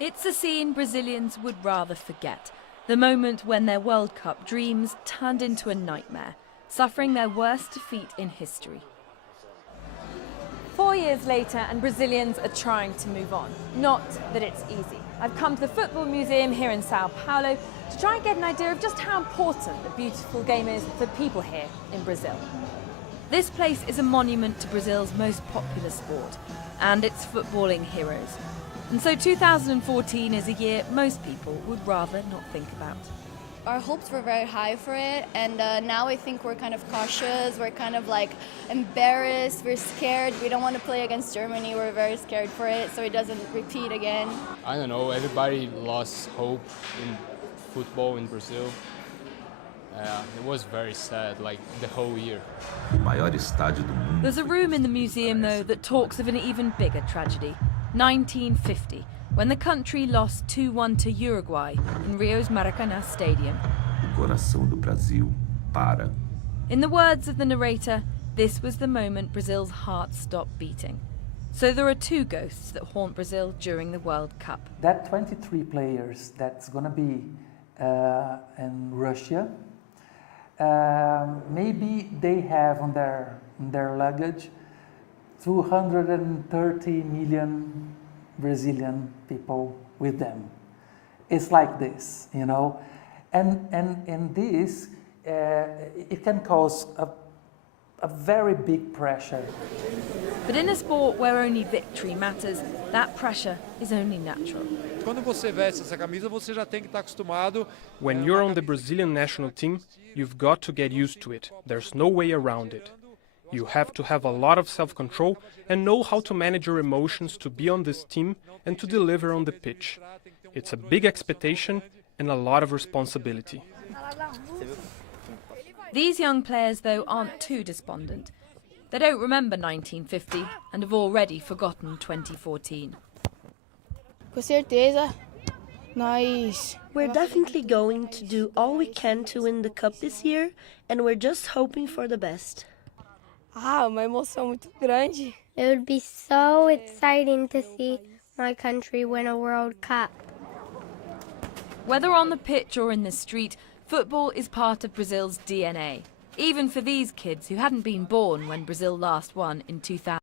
It's a scene Brazilians would rather forget. The moment when their World Cup dreams turned into a nightmare, suffering their worst defeat in history. 4 years later, and Brazilians are trying to move on. Not that it's easy. I've come to the Football Museum here in Sao Paulo to try and get an idea of just how important the beautiful game is for people here in Brazil. This place is a monument to Brazil's most popular sport and its footballing heroes. And so 2014 is a year most people would rather not think about. Our hopes were very high for it, and now I think we're kind of cautious, we're kind of like embarrassed, we're scared, we don't want to play against Germany, we're very scared for it, so it doesn't repeat again. I don't know, everybody lost hope in football in Brazil. It was very sad, like the whole year. There's a room in the museum, though, that talks of an even bigger tragedy. 1950, when the country lost 2-1 to Uruguay in Rio's Maracanã Stadium. In the words of the narrator, this was the moment Brazil's heart stopped beating. So there are two ghosts that haunt Brazil during the World Cup. That 23 players that's going to be in Russia, maybe they have on their luggage 230 million Brazilian people with them. It's like this, you know, and this it can cause a very big pressure. But in a sport where only victory matters, that pressure is only natural. When you're on the Brazilian national team, you've got to get used to it. There's no way around it. You have to have a lot of self-control and know how to manage your emotions to be on this team and to deliver on the pitch. It's a big expectation and a lot of responsibility. These young players, though, aren't too despondent. They don't remember 1950 and have already forgotten 2014. We're definitely going to do all we can to win the cup this year, and we're just hoping for the best. It would be so exciting to see my country win a World Cup. Whether on the pitch or in the street, football is part of Brazil's DNA, even for these kids who hadn't been born when Brazil last won in 2000.